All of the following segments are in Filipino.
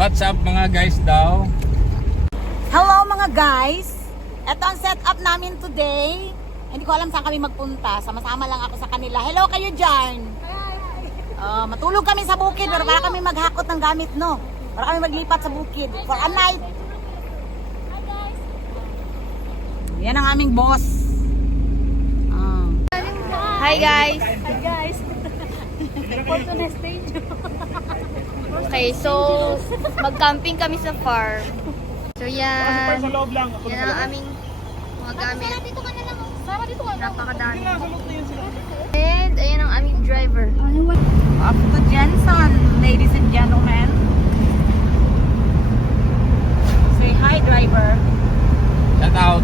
What's up mga guys daw? Hello mga guys! Ito ang setup namin today. Hindi ko alam saan kami magpunta. Sama-sama lang ako sa kanila. Hello kayo dyan! Matulog kami sa bukid pero para kami maghakot ng gamit, no? Para kami maglipat sa bukid for a night. Yan ang aming boss. Hi guys! Hi guys! For to next stage. Okay, so mag-camping kami sa farm. So yan. Yan ang aming mga gamit. Napakadami. And ayan ang aming driver. Up to Jensen, ladies and gentlemen. Say hi, driver. Shout out.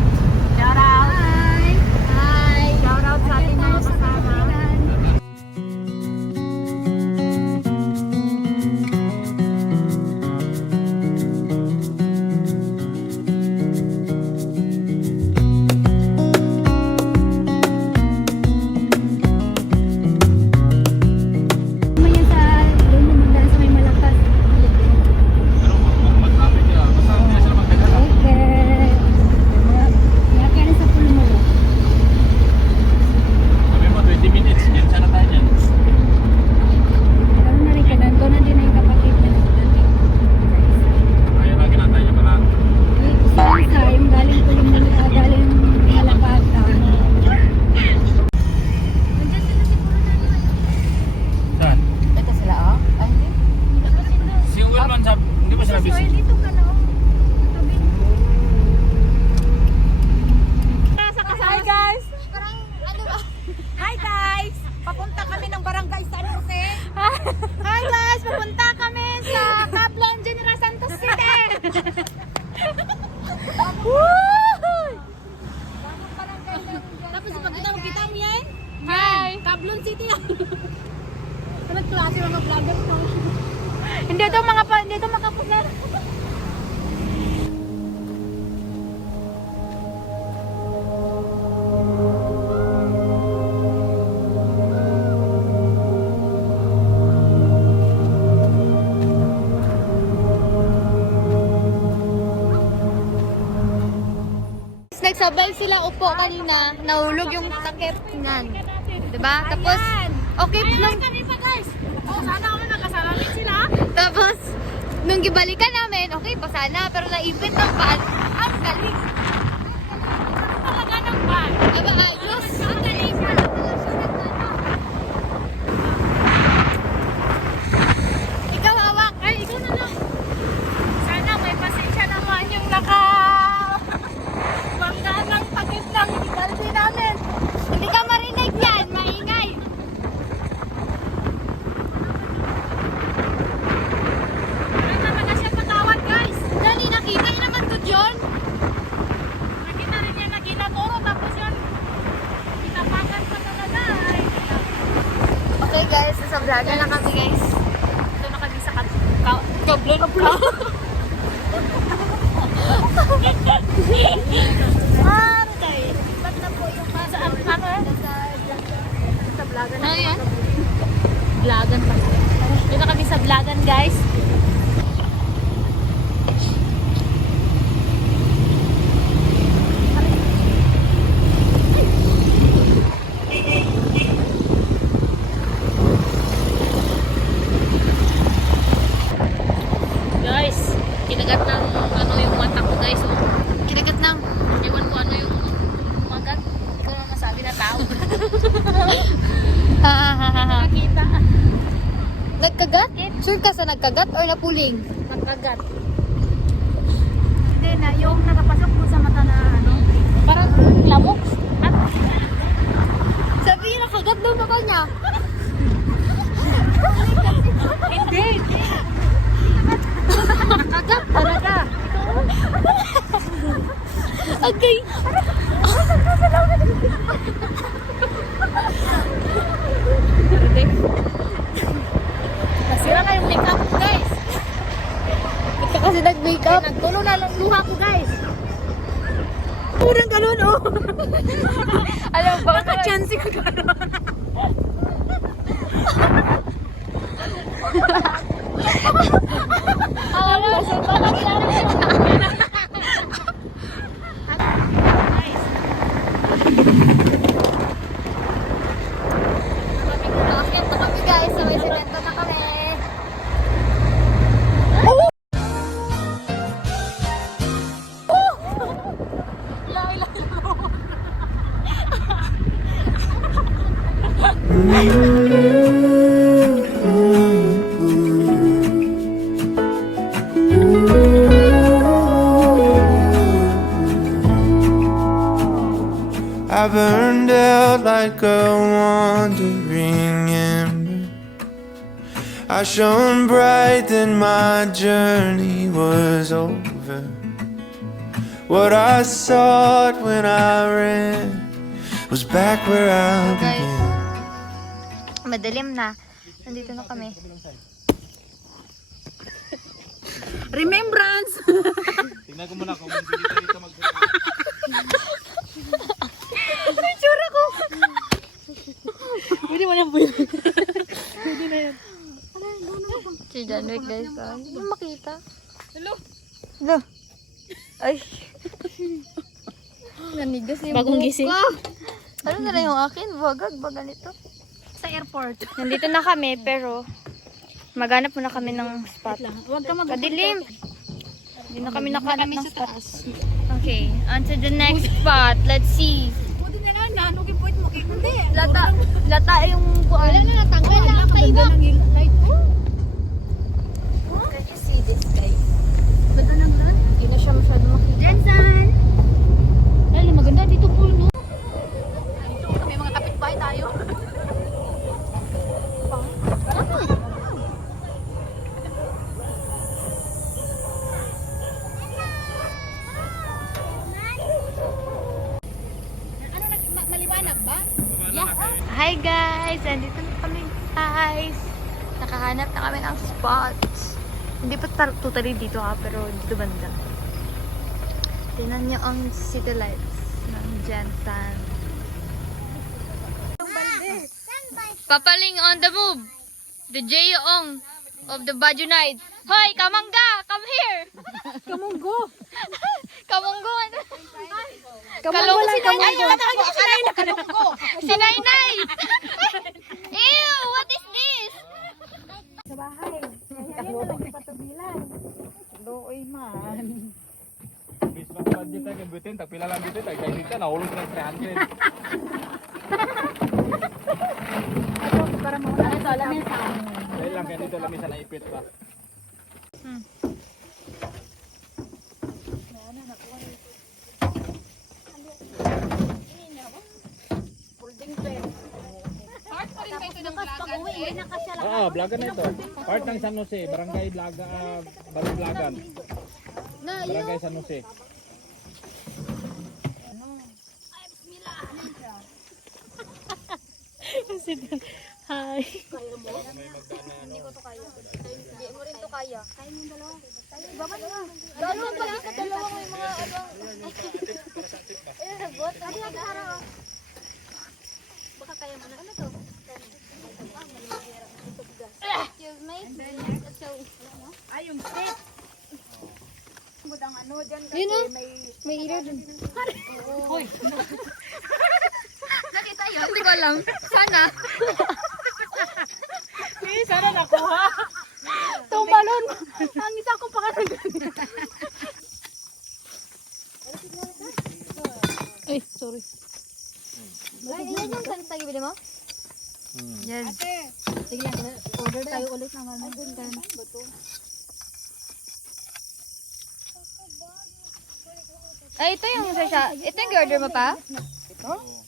Shout out. Hi! Hi! Shout out sa ating mga kasama. Sabi mo 20 minutes, yan sana tayo dyan. Ayaw lagi na tayo palaan. Saan? Ito sila, oh. Ay, hindi. Si Wilman sabi, hindi ba sila busy? Hi guys! Hi guys! Papunta kami ng barangay San Jose. Hi guys! Papunta kami sa Kaplan General Santos City! Tapos pag kita mo yan? Hi! Kablon City. Anong klase mga vlogger to? Hindi ito makapunan. Nagsabay sila upo kanina, nahulog yung takip niyan. Diba? Tapos, okay, Sana kami magkasalamin sila. tapos, nung gibalikan namin, okay pa sana, pero naipit ng van. Ang galing! Talaga ng van. Aba, ayos! Ang galing. Ikaw hawak. Ay, ikaw na lang. Sana may pasensya naman yung bangga ng takip ng ibaldi namin. Hindi ka marinig yan, maingay! Wala talaga siya patawad, guys. Dali, nakita niyo naman to, John? Nakita rin niya na ginaturo. Tapos yun, pinapakan pa talaga. Ay, Okay guys, nasa vlogger na kami guys. ito na kami sa Kablon. Patay. Ba't na po yung saan? Ano eh? Sa vlogan na. Ano yan? Vlogan pa. Dito kami sa vlogan, guys. Guys, kinagat ng ano yung mata ko, guys. Oh. Kinagat ng. Ewan ko ano yung magat. Hindi ko naman masabi na tao. Nakita. Nagkagat? Sure ka sa nagkagat or napuling? Nagkagat. Hindi na, yung nakapasok po sa mata na ano. Parang lamok. At Sabi niya nakagat daw na kanya. hindi. Nakagat talaga. Okay. Nasira na yung makeup ko, guys. Ika kasi nag-makeup. Nagtulo na lang luha ko, guys. Purang ganun, oh. Alam ba? Naka-chance ka ganun. Alam mo, Nakakita kami guys, sa may semento na kami. I burned out like a wandering ember. I shone bright, then my journey was over. What I sought when I ran was back where I Guys, began. madilim na. Nandito na kami. Remembrance! Tingnan ko muna kung dito mag... Ano yung tsura ko? Pwede mo na po yun. Si John Wick guys. Hindi mo makita. Hello? Hello? Ay. Nanigas yung Bagong buhok gising. ko. Ano na lang yung akin? Bagag ba ganito? Sa airport. Nandito na kami pero maghanap muna kami ng spot. Huwag ka Kadilim. Hindi na kami nakahanap ng spot. Okay, on to the next spot. Let's see. Pwede na lang na. Nugin po mo. Hindi. Lata yung buwan. Wala na natanggal lang ang tayo. Can you see this guy? Ganda ng lan. Hindi na siya masyado makita. Jensen! Ay, maganda dito po, no? Dito kami mga kapitbahay tayo. Maliwanag ba? Yeah. Hi guys! Andito na kami guys. Nakahanap na kami ng spots. Hindi pa totally dito ha, pero dito banda. Tingnan nyo ang city lights ng Jensen. Papaling on the move! The J.O.ong of the Baguio Night. Hoy! Kamangga! Come here! Kamunggo! Kamunggo! Kamunggo lang, kamunggo. Si Nainay! Ew! What is this? Looy man. Bis lang budget tayo kay Butin, tagpila lang dito, tayo dito, nahulog ng 300. Para mauna ito, alamin sa amin. Dahil lang kaya dito lamisa na ipit pa. Oo, Blagan na ito. Part ng San Jose, Barangay Blaga, Blagan. Barangay San Jose. Hi. Hindi ko to kaya. Hindi mo rin to kaya. Kaya mo dalawa. Bakit na? Dalawa pala ka dalawa mo yung mga ano. Ayun, nagbot. Ano yung harap? Baka kaya mo na. Ano to? Excuse me? Ay, yung stick. Budang ano dyan kasi Yun, oh. may ilaw dun. Hoy. Nakita yun? Hindi ko alam. Sana. Sana nakuha. Tumalon. Ang isa ko pa kasi Ay, sorry. Ay, yan yung saan tayo bili mo? Yan. Sige lang, order tayo ulit ng ano. Ay, ito yung sa ito yung order mo pa?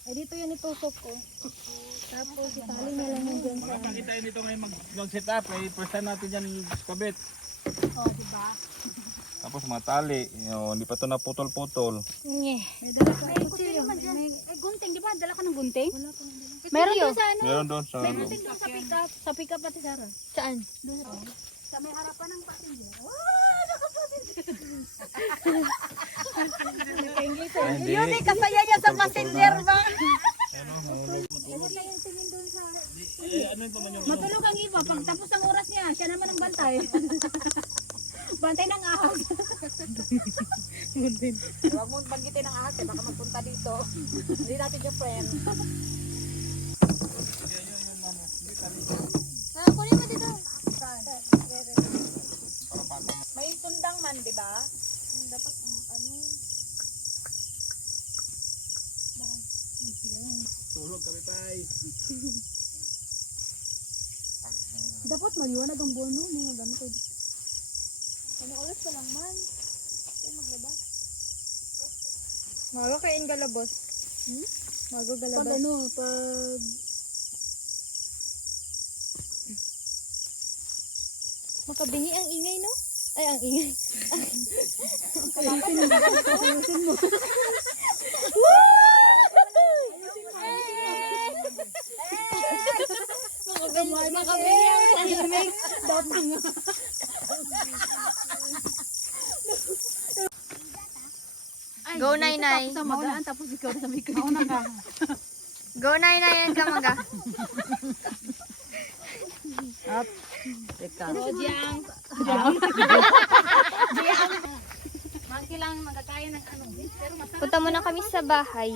Ay, dito yan itusok ko. Tapos, itali na lang yung dyan sa... Makakita yun dito ngayon mag-set up, eh, first time natin yan kabit. Oh, diba? Tapos mga tali, hindi pa ito naputol-putol. Nye. May dala ka. May kutsilyo man dyan. May gunting, di ba? Dala ka ng gunting? Wala pa. Meron doon sa ano? Meron doon sa... May gunting doon sa pick-up. Sa pick-up pati Sarah. Saan? Doon sa sa may harapan ng passenger. Hindi. Yun eh, kasaya niya sa passenger ba? Matulog ang iba. Pag tapos ang oras niya, siya naman ang bantay. Bantay ng ahas. Huwag mo banggitin ang ahas eh, baka magpunta dito. Hindi natin yung friend. Kunin mo dito. May tundang man, di ba? Dapat, ano? Tulog kami tay. Dapat maliwanag ang bono. Mga ganito. Ano oras pa lang man? Tayo maglaba. Maga kain galabos. Maga galabos. Pag ano, pag... Makabingi ang ingay, no? Ay, ang ingay. Ayusin mo. Makabingi ang tahimik. Datang nga. Go, Nainay. Magaan tapos ikaw na sabi ko. Mauna ka. Go, Nainay. Yan ka, maga. Up. Teka. Diyan. Mangki lang magkakaya ng ano. Pero masarap. Punta muna kami sa bahay.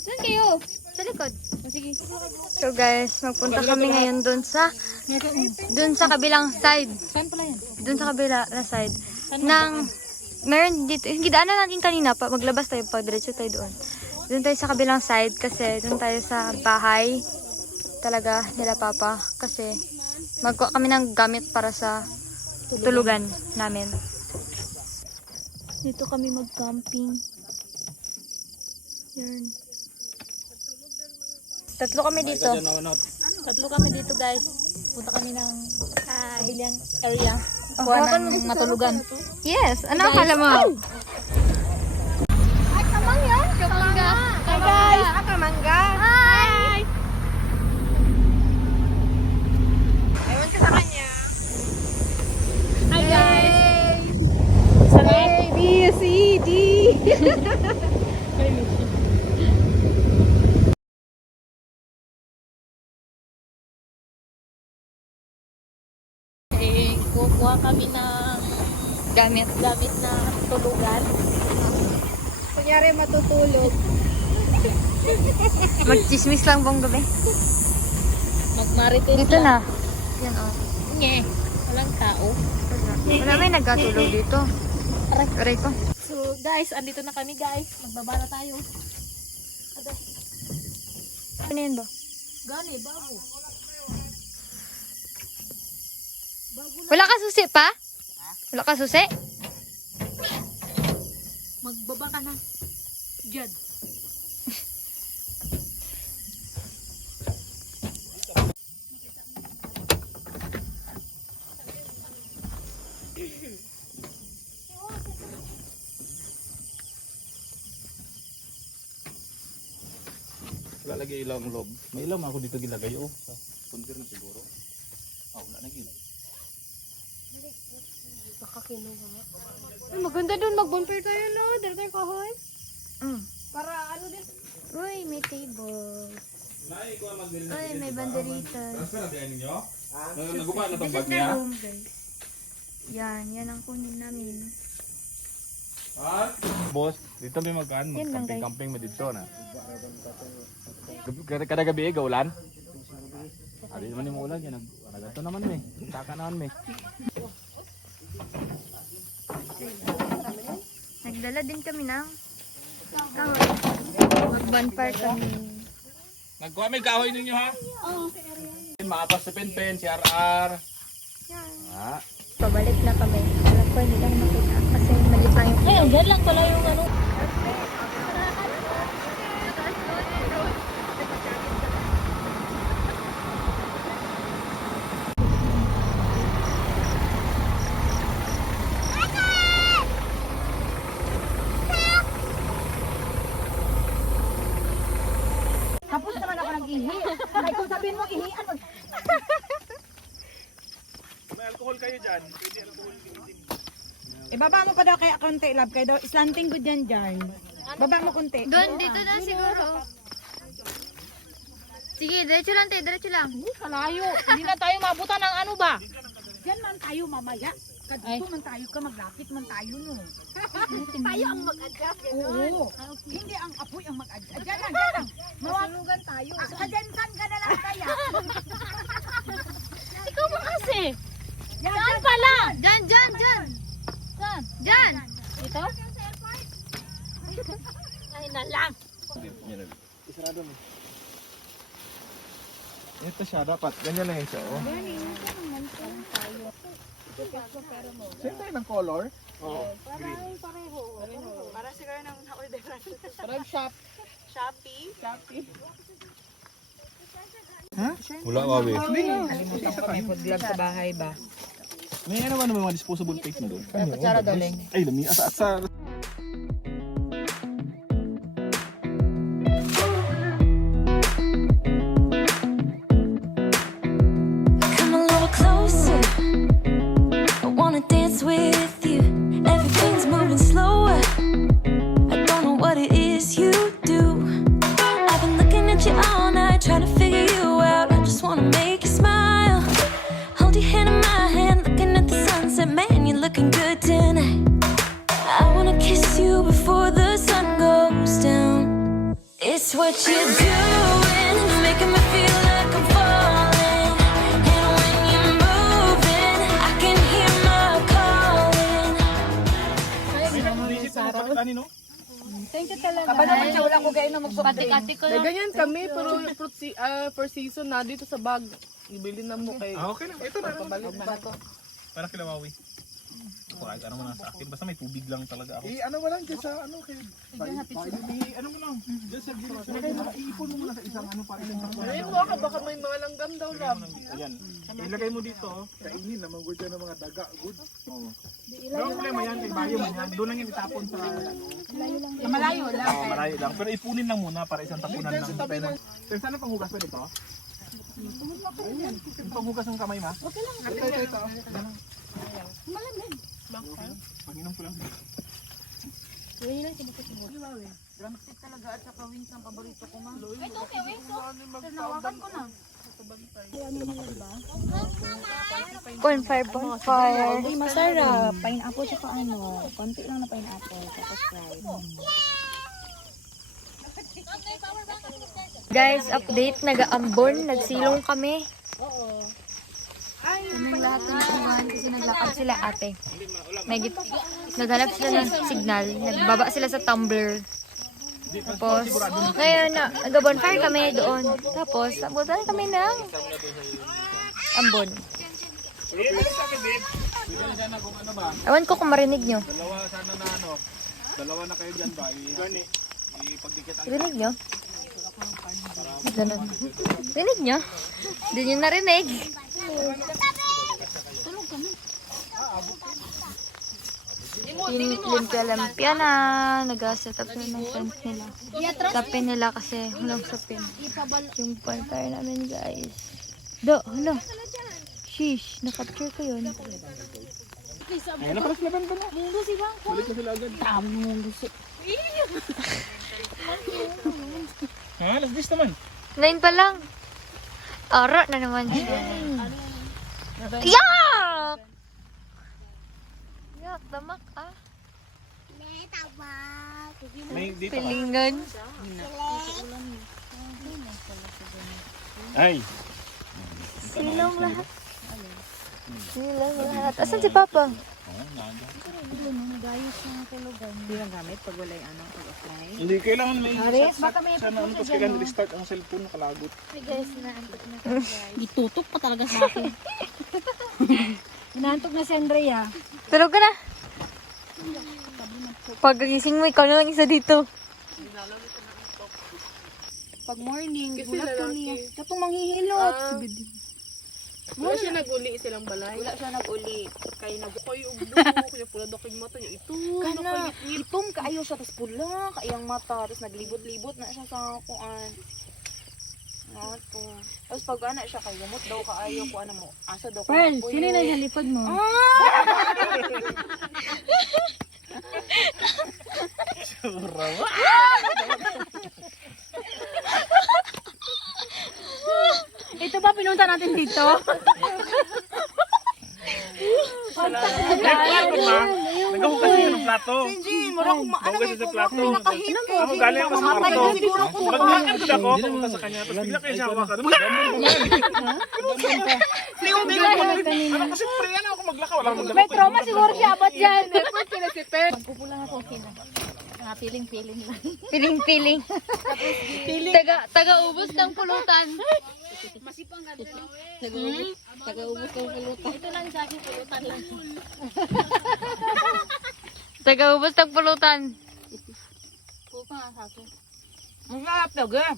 Saan kayo? Sa likod. Sige. So guys, magpunta kami ngayon doon sa kabilang side. Saan pala yan? Doon sa kabila na side. Meron dito. Yung gidaanan natin kanina, maglabas tayo pag diretso tayo doon. Doon tayo sa kabilang side kasi doon tayo sa bahay talaga nila Papa kasi magkuha kami ng gamit para sa tulugan namin. Dito kami mag-camping. Yan. Tatlo kami dito. Tatlo kami dito guys. Punta kami ng kabilang area. Hawakan mo Kuha ng matulugan. Yes, ano akala mo? Ay, kamangga. Kamangga. Hi guys. Kamangga. Hi. Ewan ka sa kanya. Hi guys. A, B, C, D. Kukuha kami ng Gamit. gamit na tulugan. Kunyari matutulog. Magchismis lang buong gabi. Magmarites Dito lang. na. Yan o. Nye. Walang tao. Wala may nagkatulog dito. Aray ko. So guys, andito na kami guys. Magbabara tayo. Ano yun ba? Gani, bago. Wala ka susi pa? Wala ka susi? Magbaba ka na. Diyan. Wala lagi ilaw ang loob. May ilaw man ako dito gilagay oh. Sa puntir na siguro. Wala na gid. Ay, maganda dun. Mag-bonfire tayo, no? Dala tayo kahoy. Para ano din? Uy, may table. Nay, ko magdili. Uy, may banderitas. Transfer na diyan ninyo? Nagupa na tong This bag is the niya. room, guys. Yan ang kunin namin. Ha? Boss, dito may magkaan. Yan lang, guys. Camping mo dito na. Kada gabi gaulan. Ari naman yung ulan yan. Nagato naman me. Taka naman me. Nagdala din kami ng kahoy. Mag-bonfire kami. Nagkuha may kahoy ninyo ha? Oo. Maapas sa pen, si RR. Yan. Ha? Pabalik na kami. Alam ko hindi lang makita kasi maliit lang yung Ay, andyan lang pala yung ano. Tapos naman ako nag-ihi. Ay, kung sabihin mo, ihian mo. May alcohol kayo dyan. Pwede alcohol Ibaba mo pa daw kaya konti, love. Kaya daw, slanting good yan dyan. Baba mo konti. Doon, dito na siguro. Sige, diretso lang tayo, diretso lang. Kalayo. Hindi na tayo mabutan ng ano ba? Diyan man tayo mamaya. Kadto man tayo ka, maglapit man tayo no. Tayo ang mag-adjust. Oo. Hindi ang apoy ang mag-adjust. Diyan lang. Mawalugan tayo. Kadensan ka na lang kaya. Ikaw ba kasi? Yan, Saan yan. pala? Diyan. Saan? Diyan. Ito? Ay na lang. Isarado mo. Ito siya, dapat. Ganyan lang siya, oh. Same tayo ng color? Oo. Para siguro nang na-orderan. Parang shop. Shopee. Wala, wawi. Kalimutan ko may food glove sa bahay ba? May ano naman mga disposable plate na doon? Kutsara doling. Ay, lami. Asa. Come a little closer. I wanna dance with you. Everything's moving slower. I don't know what it is you do. I've been looking at you all night, trying to figure you out. I just wanna make you smile. Hold your hand in my hand, looking at the sunset. Man, you're looking good tonight. I wanna kiss you before the sun goes down. It's what you're doing, making me feel like I'm falling. And when you're moving, I can hear my calling. Kabalo man siya, wala ko kayo na magsukat. Kati-kati ko lang. Ganyan kami, pero per season na dito sa bag. Ibili na mo kay... Okay lang. Ito na. Pabalik ba to? Para kila wawi. Kahit ano mo lang sa akin. Basta may tubig lang talaga ako. Ano mo lang dyan sa ano kay Ano mo lang. Diyan sa gilid. iipon mo muna sa isang ano para isang takbo. Ayun mo ka, baka may mga langgam daw lang. Ayan. Ilagay mo dito. Kainin naman good yan ng mga daga. Good. Gawin mo lang yan. Kay bayo mo yan. Doon lang yung itapon sa Malayo lang. marayo lang. Pero ipunin lang muna para isang tapunan lang. Pero saan ang panghugas pa dito? Yung panghugas ng kamay ma? Ito. Panginom ko lang. Drumstick talaga at saka wings ang paborito ko ma. Ito, okay, wait. Tinawagan ko na. Bonfire. Ay, masarap. Pineapple siya ano. Konti lang na pineapple. Tapos fried. Guys, update. Nag-aambon. Nagsilong kami. Kaming lahat ng iwan kasi naglakad sila ate. Naghanap sila ng signal. Nagbaba sila sa tumbler. Tapos, ngayon na, nag-bonfire kami doon. Tapos, nabutan kami ng ambon. Ewan ko kung marinig nyo. Dalawa sana na ano. Dalawa na kayo dyan ba? Ipagdikit ang Rinig nyo? Ganun. Rinig nyo? Hindi nyo narinig. Limpia-limpia na. Nag-set up na ng tent nila. Tapin nila kasi walang sapin. Yung bonfire namin guys. Hala. Sheesh, na-capture ko yun. Ayun na pala sila banda na. Balik na sila agad. Ha? Alas 10 naman. 9 pa lang. Aro na naman siya. Yak! Yak, damak ah. May dito ka. Pilingan. Ay. Silong lahat. Silong lahat. Asan si Papa? Hindi lang gamit pag wala yung ano, pag-offline. Hindi kailangan may Baka may sana ano kasi kailangan restart ang cellphone nakalagot. Hey guys, naantok na. Itutok pa talaga sa akin. Inaantok na si Andrea. Tulog ka na. Pag-gising mo, ikaw na lang isa dito. Pag morning, gulat ko niya. Katong manghihilot. Wala siya nag-uli silang balay. Wala siya nag-uli. Kaya Koy ugdo, kuya pula daking mata niya. Ito, Kana, itom kaayo siya, tapos pula, kaayang mata, tapos naglibot-libot na siya sa kuan. Ato. Tapos pag ana siya, kay gamot daw kaayo, kuan na mo, asa daw Pearl, kaayo. sino na yung likod mo? Ito ba pinunta natin dito? Plato ma. Naghugas siya ng plato. Jin, mura ko maano Naghugas siya sa plato. nakahit ko. Ako galing ako sa Mamatay kwarto. na siguro ko. Maglakan siya ako. Pumunta sa kanya. Tapos bigla kayo siya hawakan. Ano kasi pre, ano ako maglakaw? Wala akong May trauma siguro siya about dyan. Piling-piling. Taga-ubos ng pulutan. Masipang ka din. Taga-ubos ng pulutan. Ito lang sa akin, pulutan lang. Taga-ubos ng pulutan. Pupa nga sa akin. Masarap talaga.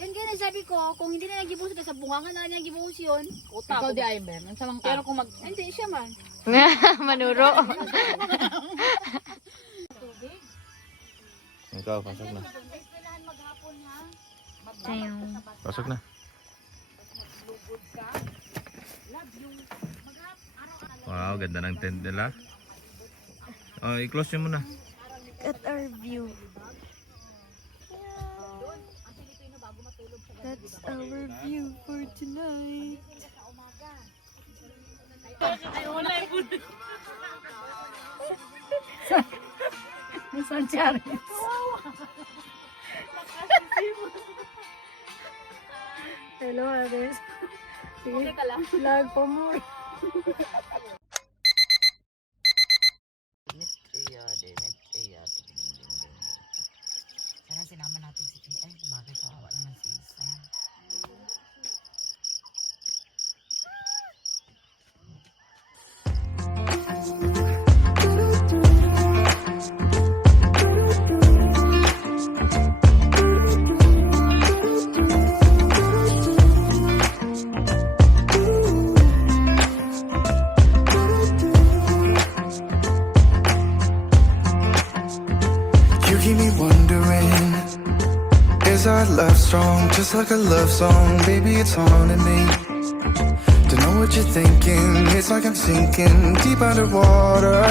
Yan kaya sabi ko, kung hindi na nag-ibus, sa bungangan na nag-ibus yun. Ikaw di ay Ben. Ang samang ka. Pero kung hindi siya man. Manuro. Ikaw, pasok na. Pasok na. Wow, ganda ng tent nila. Oh, i-close nyo muna. At our view. That's our view for tonight. Minsan Charis. Hello, others. Okay ka lang. Vlog pa more. Sana sinama natin si P. Ay, bagay kawawa naman si Isa. You keep me wondering, is our love strong? Just like a love song, baby, it's haunting me. Don't know what you're thinking, it's like I'm sinking deep underwater.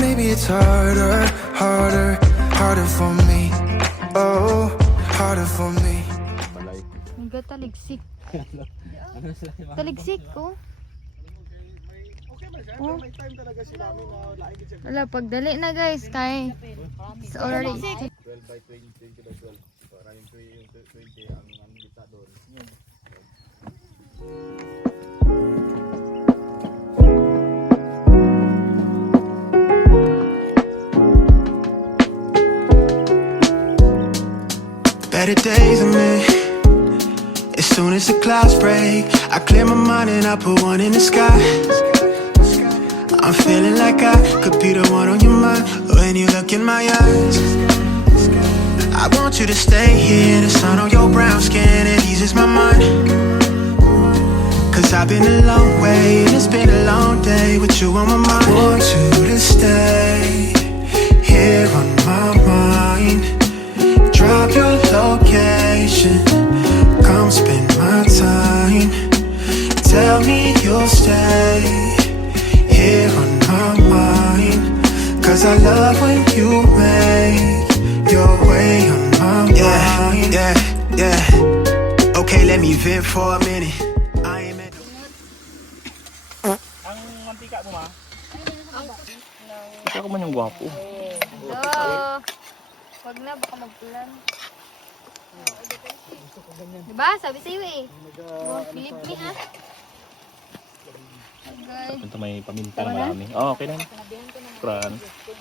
Maybe it's harder, harder for me. Oh, harder for me. Hanggang taligsik. Taligsik, oh. Oh. Wala, pagdali na guys, kay it's already 12 by 20 kilo 12. Maraming 20 ang kita doon. Better days are me. As soon as the clouds break, I clear my mind and I put one in the sky. I'm feeling like I could be the one on your mind when you look in my eyes. I want you to stay here, the sun on your brown skin, it eases my mind. Cause I've been a long way, and it's been a long day with you on my mind. I want you to stay here on my mind. Drop your location, come spend my time. Tell me you'll stay here on my mind. Cause I love when you make your way on my mind. Yeah. Okay, let me vent for a minute. I ain't meant to. Ang mantika mo ma? Kasi ako man yung gwapo. Wag na, baka magpulan. Diba? Sabi sa'yo eh. Believe me ha. Okay. Ito may paminta na marami. Oh, okay na. Pran.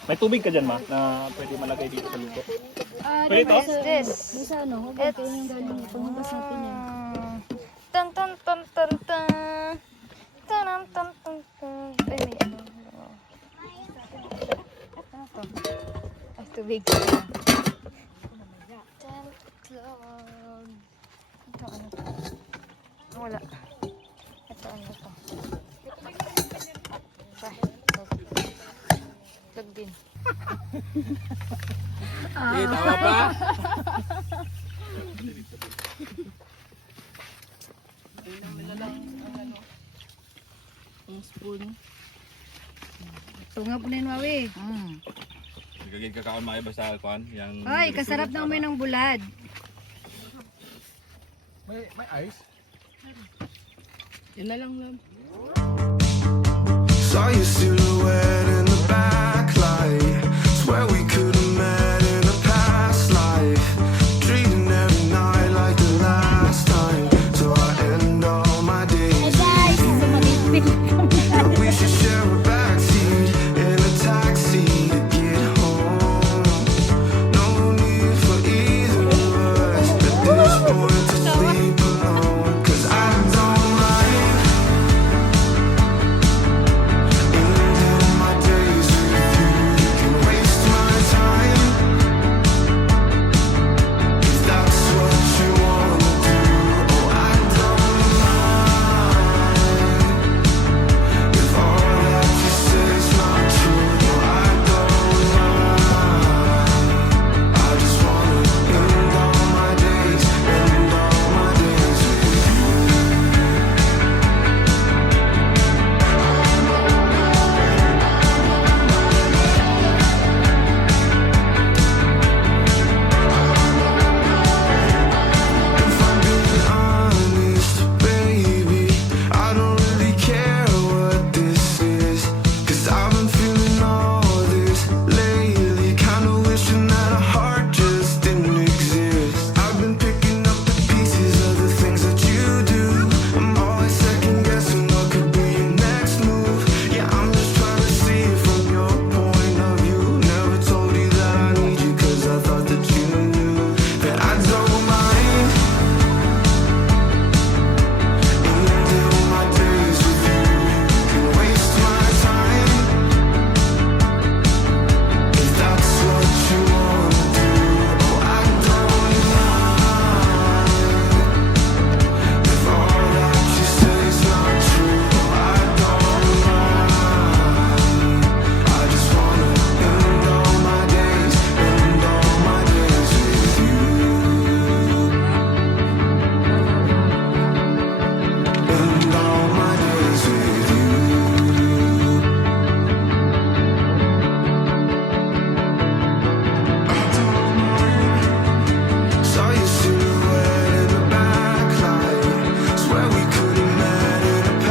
May tubig ka dyan ma na pwede malagay dito sa luto. Pwede to? This. Sa ano? Ito yung galing. Pangabas natin yan. Tan tan tan tan tan. Tan tan tan tan. Ay, may ano. Ano to? Ay, tubig. Ito ano to? Wala. Ito ano to? Tag din. Sige, tama ba? Ang spoon. Tunga po na yun, Wawi. Gagawin kakaon maayo basta kuan yang Ay, kasarap na umay ng bulad. May ice? Yan na lang. Saw your silhouette and